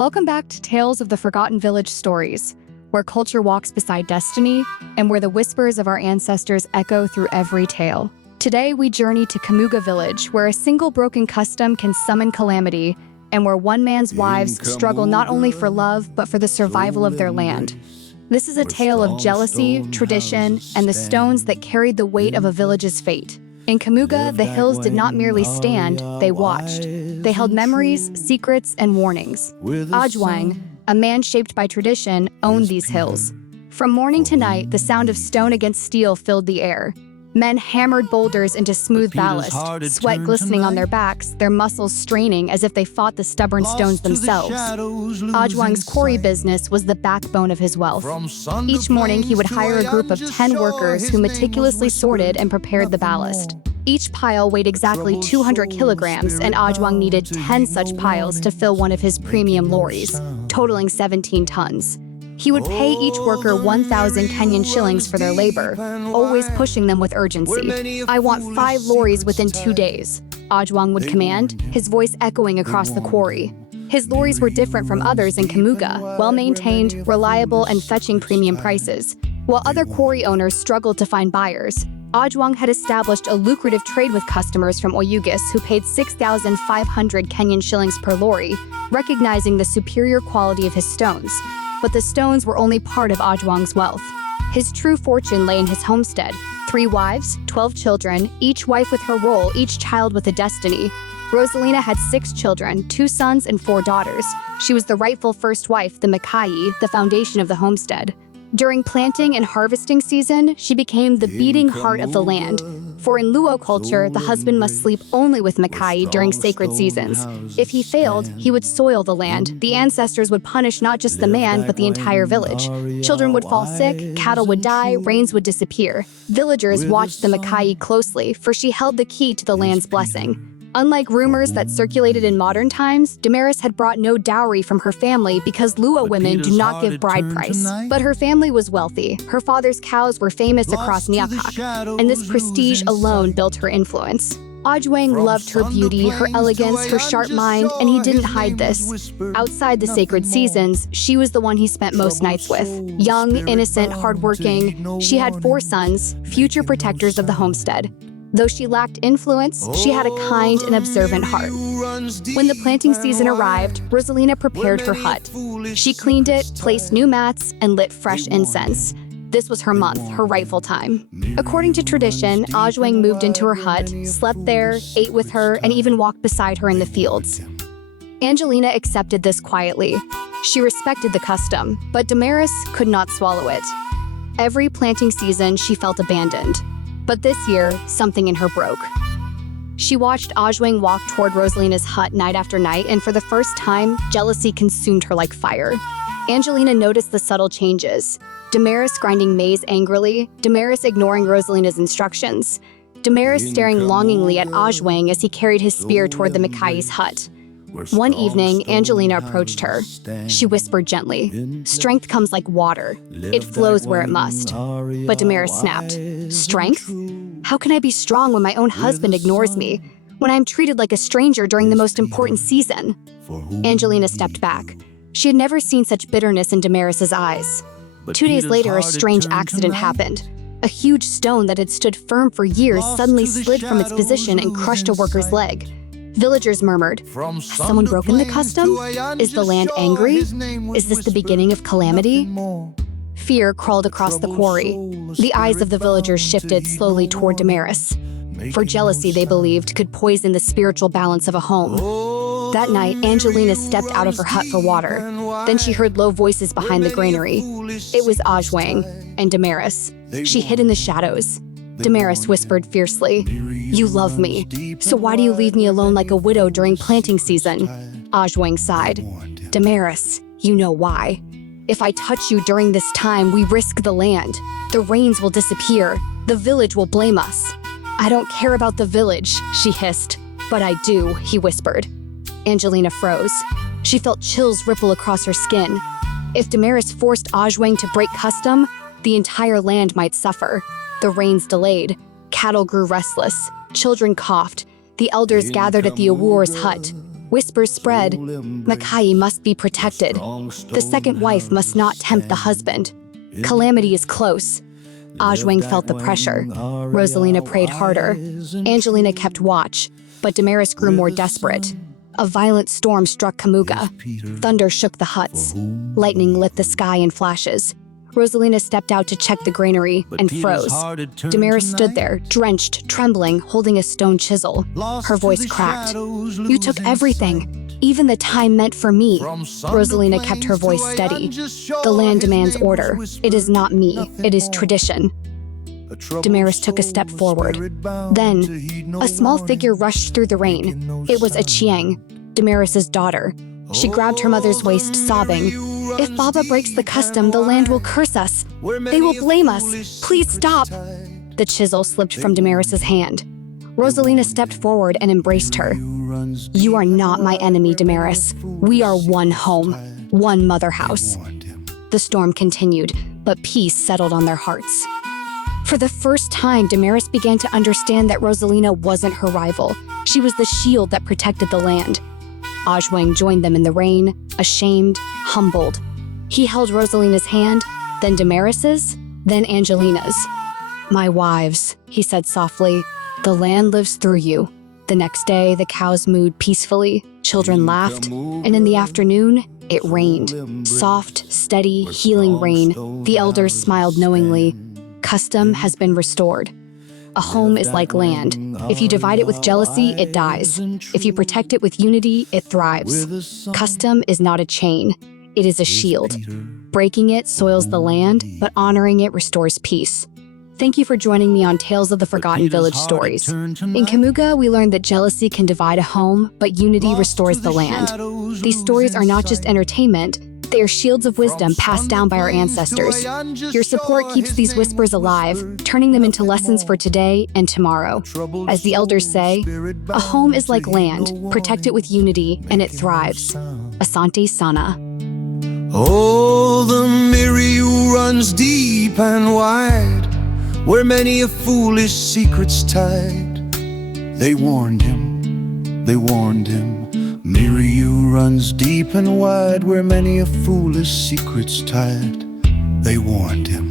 Welcome back to Tales of the Forgotten Village stories, where culture walks beside destiny and where the whispers of our ancestors echo through every tale. Today, we journey to Kamuga village, where a single broken custom can summon calamity and where one man's wives struggle not only for love, but for the survival of their land. This is a tale of jealousy, tradition, and the stones that carried the weight of a village's fate. In Kamuga, the hills did not merely stand, they watched. They held memories, secrets, and warnings. Ajwang, a man shaped by tradition, owned these hills. From morning to night, the sound of stone against steel filled the air. Men hammered boulders into smooth ballast, sweat glistening on their backs, their muscles straining as if they fought the stubborn stones themselves. Ajwang's quarry business was the backbone of his wealth. Each morning, he would hire a group of 10 workers who meticulously sorted and prepared the ballast. Each pile weighed exactly 200 kilograms, and Ajwang needed 10 such piles to fill one of his premium lorries, totaling 17 tons. He would pay each worker 1,000 Kenyan shillings for their labor, always pushing them with urgency. "I want 5 lorries within 2 days," Ajwang would command, his voice echoing across the quarry. His lorries were different from others in Kamuga, well-maintained, reliable, and fetching premium prices. While other quarry owners struggled to find buyers, Ajwang had established a lucrative trade with customers from Oyugis who paid 6,500 Kenyan shillings per lorry, recognizing the superior quality of his stones. But the stones were only part of Ajwang's wealth. His true fortune lay in his homestead. 3 wives, 12 children, each wife with her role, each child with a destiny. Rosalina had 6 children, 2 sons and 4 daughters. She was the rightful first wife, the Makai, the foundation of the homestead. During planting and harvesting season, she became the beating heart of the land. For in Luo culture, the husband must sleep only with Makai during sacred seasons. If he failed, he would soil the land. The ancestors would punish not just the man, but the entire village. Children would fall sick, cattle would die, rains would disappear. Villagers watched the Makai closely, for she held the key to the land's blessing. Unlike rumors that circulated in modern times, Damaris had brought no dowry from her family because Luo women do not give bride price. But her family was wealthy. Her father's cows were famous across Niakak, and this prestige alone built her influence. Ajwang loved her beauty, her elegance, her sharp mind, and he didn't hide this. Outside the sacred seasons, she was the one he spent most nights with. Young, innocent, hardworking, she had 4 sons, future protectors of the homestead. Though she lacked influence, she had a kind and observant heart. When the planting season arrived, Rosalina prepared her hut. She cleaned it, placed new mats, and lit fresh incense. This was her month, her rightful time. According to tradition, Ajwang moved into her hut, slept there, ate with her, and even walked beside her in the fields. Angelina accepted this quietly. She respected the custom, but Damaris could not swallow it. Every planting season, she felt abandoned. But this year, something in her broke. She watched Ajwang walk toward Rosalina's hut night after night, and for the first time, jealousy consumed her like fire. Angelina noticed the subtle changes. Damaris grinding maize angrily, Damaris ignoring Rosalina's instructions, Damaris staring longingly at Ajwang as he carried his spear toward the Makai's hut. One evening, Angelina approached her. She whispered gently, "Strength comes like water. It flows where it must." But Damaris snapped, "Strength? How can I be strong when my own husband ignores me? When I am treated like a stranger during the most important season?" Angelina stepped back. She had never seen such bitterness in Damaris's eyes. 2 days later, a strange accident happened. A huge stone that had stood firm for years suddenly slid from its position and crushed a worker's leg. Villagers murmured, "Has someone broken the custom? Is the land angry? Is this the beginning of calamity?" Fear crawled across the quarry. The eyes of the villagers shifted slowly toward Damaris. For jealousy, they believed, could poison the spiritual balance of a home. That night, Angelina stepped out of her hut for water. Then she heard low voices behind the granary. It was Ajwang and Damaris. She hid in the shadows. Damaris whispered fiercely, "You love me, so why do you leave me alone like a widow during planting season?" Ajwang sighed. "Damaris, you know why. If I touch you during this time, we risk the land. The rains will disappear. The village will blame us." "I don't care about the village," she hissed. "But I do," he whispered. Angelina froze. She felt chills ripple across her skin. If Damaris forced Ajwang to break custom, the entire land might suffer. The rains delayed. Cattle grew restless. Children coughed. The elders gathered at the Awur's hut. Whispers spread. Makai must be protected. The second wife must not tempt the husband. Calamity is close. Ajwang felt the pressure. Rosalina prayed harder. Angelina kept watch, but Damaris grew more desperate. A violent storm struck Kamuga. Thunder shook the huts. Lightning lit the sky in flashes. Rosalina stepped out to check the granary and froze. Damaris stood there, drenched, trembling, holding a stone chisel. Her voice cracked. "You took everything, even the time meant for me." Rosalina kept her voice steady. "The land demands order. It is not me, it is tradition." Damaris took a step forward. Then, a small figure rushed through the rain. It was Ajwang, Damaris's daughter. She grabbed her mother's waist, sobbing. "If Baba breaks the custom, the land will curse us. They will blame us. Please stop." The chisel slipped from Damaris's hand. Rosalina stepped forward and embraced her. "You are not my enemy, Damaris. We are one home, one mother house." The storm continued, but peace settled on their hearts. For the first time, Damaris began to understand that Rosalina wasn't her rival. She was the shield that protected the land. Ajwang joined them in the rain, ashamed, humbled. He held Rosalina's hand, then Damaris's, then Angelina's. "My wives," he said softly, "the land lives through you." The next day, the cows mooed peacefully, children laughed, and in the afternoon, it rained. Soft, steady, healing rain. The elders smiled knowingly. Custom has been restored. A home is like land. If you divide it with jealousy, it dies. If you protect it with unity, it thrives. Custom is not a chain. It is a shield. Breaking it soils the land, but honoring it restores peace. Thank you for joining me on Tales of the Forgotten Village stories. In Kamuga, we learned that jealousy can divide a home, but unity restores the land. These stories are not just entertainment, they are shields of wisdom passed down by our ancestors. Your support keeps these whispers alive, turning them into lessons for today and tomorrow. As the elders say, a home is like land, protect it with unity, and it thrives. Asante Sana. Oh, the Miriu runs deep and wide, where many a foolish secret's tied. They warned him, they warned him. Miriu runs deep and wide, where many a foolish secret's tied. They warned him.